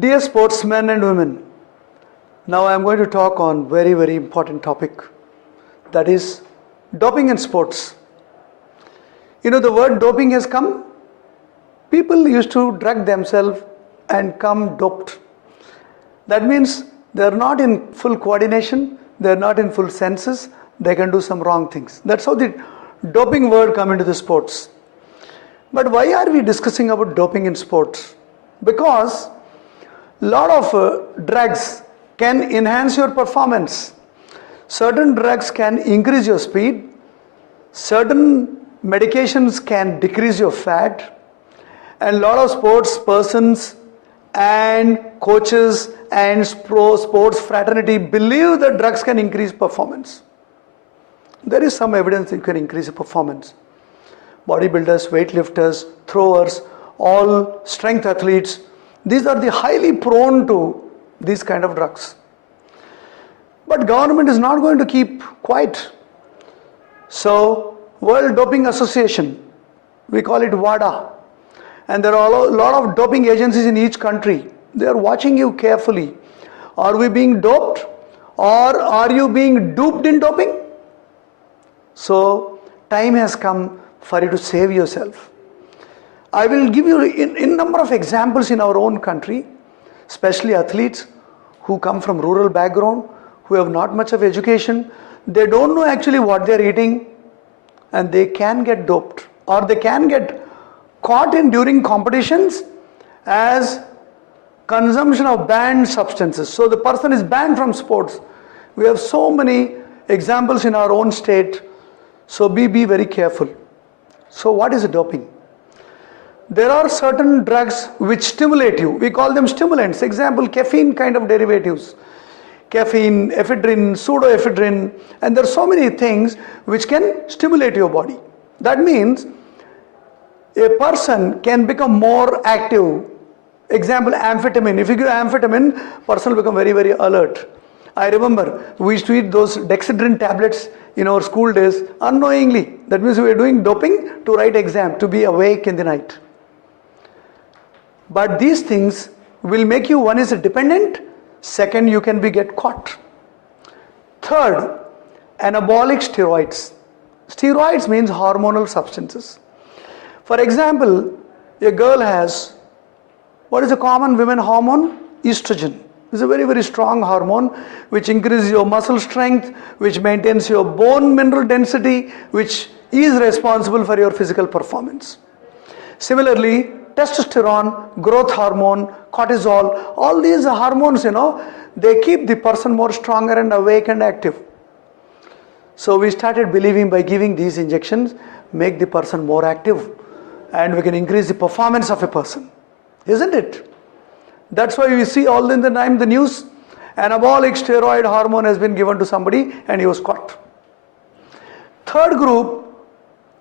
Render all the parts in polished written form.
Dear sportsmen and women, now I am going to talk on very important topic, that is doping in sports. You know, the word doping has come. People used to drug themselves and come doped. That means they are not in full coordination, they are not in full senses, they can do some wrong things. That's how the doping word come into the sports. But why are we discussing about doping in sports? Because lot of drugs can enhance your performance. Certain drugs can increase your speed. Certain medications can decrease your fat. And a lot of sports persons and coaches and pro sports fraternity believe that drugs can increase performance. There is some evidence that you can increase the performance. Bodybuilders, weightlifters, throwers, all strength athletes, these are the highly prone to these kind of drugs. But government is not going to keep quiet. So World Doping Association, we call it WADA, and there are a lot of doping agencies in each country. They are watching you carefully. Are we being doped or are you being duped in doping? So time has come for you to save yourself. I will give you in number of examples in our own country, especially athletes who come from rural background, who have not much of education. They don't know actually what they are eating, and they can get doped, or they can get caught in during competitions as consumption of banned substances. So the person is banned from sports. We have so many examples in our own state. So be very careful. So what is doping? There are certain drugs which stimulate you. We call them stimulants. Example, caffeine kind of derivatives. Caffeine, ephedrine, pseudoephedrine, and there are so many things which can stimulate your body. That means a person can become more active. Example, amphetamine. If you give amphetamine, person will become very alert. I remember we used to eat those dexedrine tablets in our school days unknowingly. That means we were doing doping to write exam, to be awake in the night. But these things will make you, one is dependent, second you can get caught. Third, anabolic steroids. Steroids means hormonal substances. For example, a girl has, what is a common women hormone? Estrogen. It's a very strong hormone which increases your muscle strength, which maintains your bone mineral density, which is responsible for your physical performance. Similarly, testosterone, growth hormone, cortisol, all these hormones, they keep the person more stronger and awake and active. So we started believing by giving these injections, make the person more active, and we can increase the performance of a person. Isn't it? That's why we see all in the time the news, anabolic steroid hormone has been given to somebody and he was caught. Third group,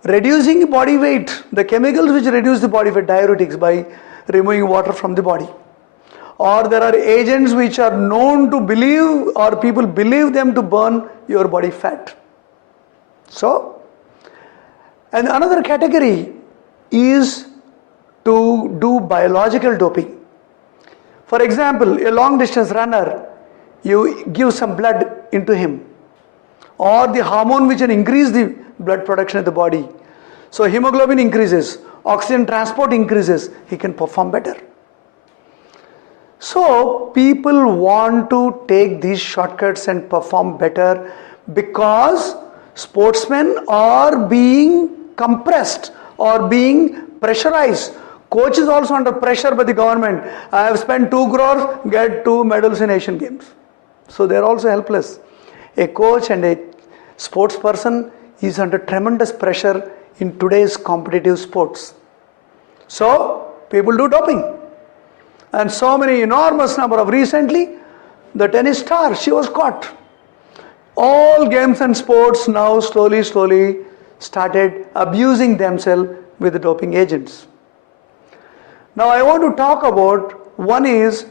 reducing body weight, the chemicals which reduce the body weight, diuretics, by removing water from the body. Or there are agents which are known to believe, or people believe them to burn your body fat. So, and another category is to do biological doping. For example, a long distance runner, you give some blood into him, or the hormone which can increase the blood production in the body. So hemoglobin increases, oxygen transport increases, he can perform better. So people want to take these shortcuts and perform better because sportsmen are being compressed or being pressurized. Coach is also under pressure by the government. I have spent 2 crores, get 2 medals in Asian Games. So they are also helpless. A coach and a sports person is under tremendous pressure in today's competitive sports. So people do doping. And so many enormous number of, recently the tennis star, she was caught. All games and sports now slowly started abusing themselves with the doping agents. Now I want to talk about, one is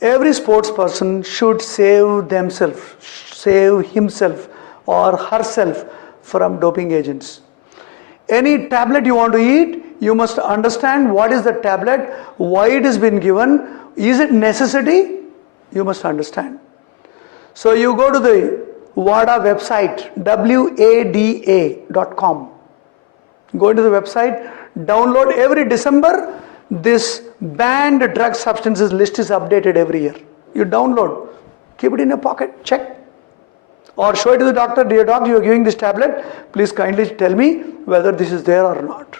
every sports person should save themselves, save himself or herself from doping agents. Any tablet you want to eat, you must understand what is the tablet, why it has been given, is it necessity? You must understand. So you go to the WADA website, wada.com. Go into the website, download every December, this banned drug substances list is updated every year. You download, keep it in your pocket, check. Or show it to the doctor, dear doctor, you are giving this tablet, please kindly tell me whether this is there or not.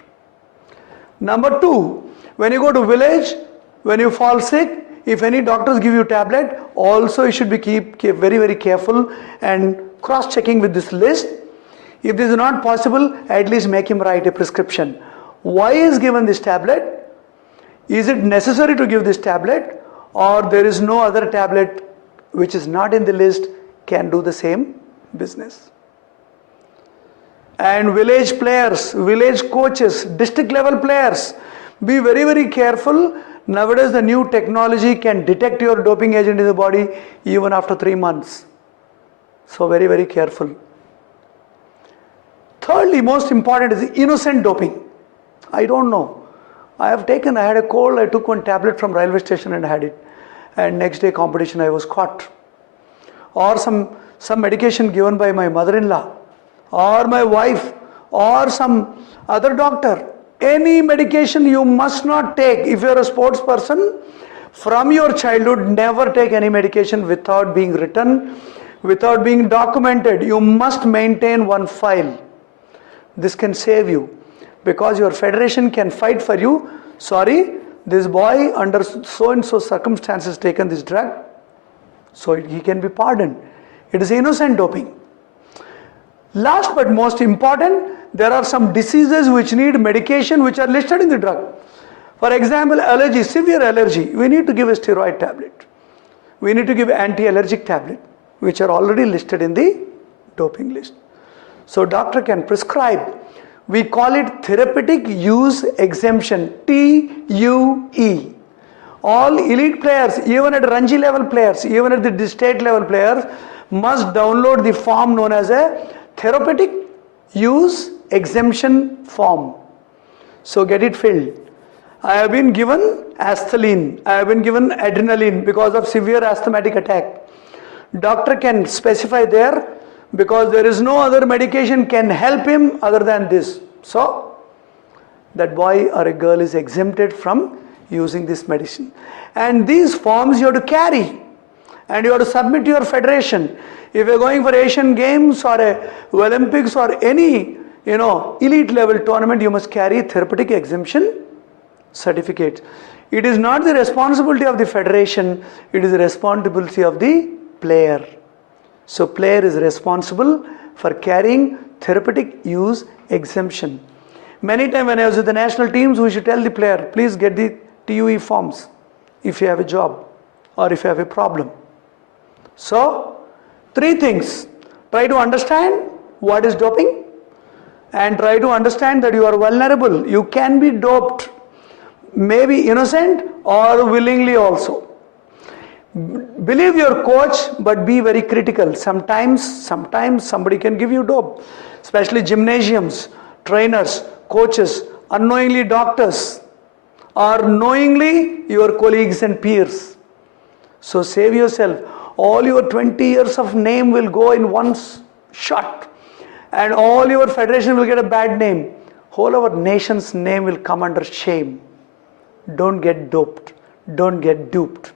Number 2, when you go to village, when you fall sick, if any doctors give you tablet, also you should be keep very, very careful and cross-checking with this list. If this is not possible, at least make him write a prescription. Why is given this tablet? Is it necessary to give this tablet, or there is no other tablet which is not in the list can do the same business? And village players, village coaches, district level players, be very, very careful. Nowadays the new technology can detect your doping agent in the body even after 3 months. So very, very careful. Thirdly, most important is innocent doping. I don't know. I had a cold, I took one tablet from railway station and had it. And next day competition I was caught. Or some medication given by my mother-in-law, or my wife, or some other doctor. Any medication you must not take. If you are a sports person, from your childhood, never take any medication without being written, without being documented. You must maintain one file. This can save you, because your federation can fight for you. Sorry, this boy under so and so circumstances taken this drug, so he can be pardoned. It is innocent doping. Last but most important, there are some diseases which need medication which are listed in the drug. For example, allergy, severe allergy, we need to give a steroid tablet. We need to give anti-allergic tablet, which are already listed in the doping list. So doctor can prescribe. We call it therapeutic use exemption, TUE. All elite players, even at Ranji level players, even at the state level players, must download the form known as a therapeutic use exemption form. So get it filled. I have been given Asthaline, I have been given adrenaline because of severe asthmatic attack. Doctor can specify there, because there is no other medication can help him other than this. So that boy or a girl is exempted from using this medicine. And these forms you have to carry, and you have to submit to your federation. If you are going for Asian Games or Olympics or any elite level tournament, you must carry therapeutic exemption certificate. It is not the responsibility of the federation, it is the responsibility of the player. So player is responsible for carrying therapeutic use exemption. Many times when I was with the national teams, we should tell the player, please get the TUE forms if you have a job or if you have a problem. So 3 things: try to understand what is doping, and try to understand that you are vulnerable. You can be doped, maybe innocent or willingly also. Believe your coach, but be very critical. Sometimes somebody can give you dope, especially gymnasiums, trainers, coaches, unknowingly doctors, or knowingly your colleagues and peers. So save yourself. All your 20 years of name will go in one shot, and all your federation will get a bad name. Whole our nation's name will come under shame. Don't get doped. Don't get duped.